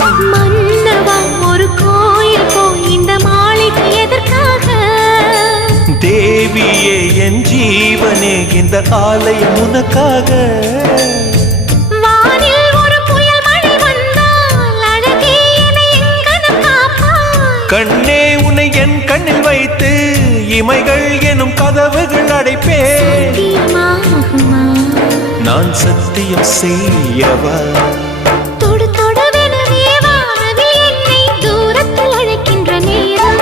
மன்னவா ஒரு கோயில் போய் இந்த மாளிகை எதற்காக? தேவியே என் ஜீவனே இந்த ஆலயம் உனக்காக. வானில் ஒரு புயல் மழை வந்தால் அழகே என்னை எங்கனம் காப்பாய். கண்ணே உன்னை என் கண்ணில் வைத்து இமைகள் எனும் கதவுகள் அடைப்பேன். சத்தியமாகுமா? நான் சத்தியம் செய்யவா? தொடு தொடுவெனவே வானவில் என்னை தூரத்தில் அழைக்கின்ற நேரம்.